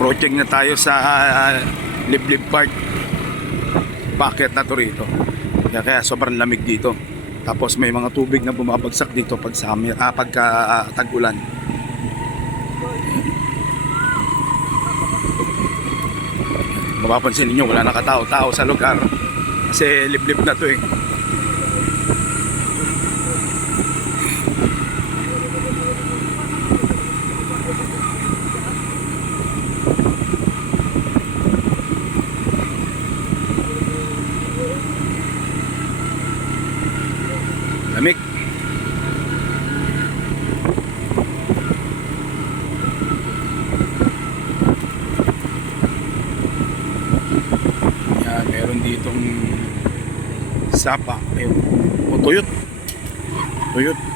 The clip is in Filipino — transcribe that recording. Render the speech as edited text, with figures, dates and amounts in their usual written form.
Approaching na tayo sa Liblib Park. Bakit na to rito? Kaya sobrang lamig dito. Tapos may mga tubig na bumabagsak dito pag summer, pagka tag-ulan. Mapapansin niyo wala nakatao-tao sa lugar kasi liblib na to eh. Lamig. Yan, meron ditong sapa. Ayun. O, tuyot. Tuyot.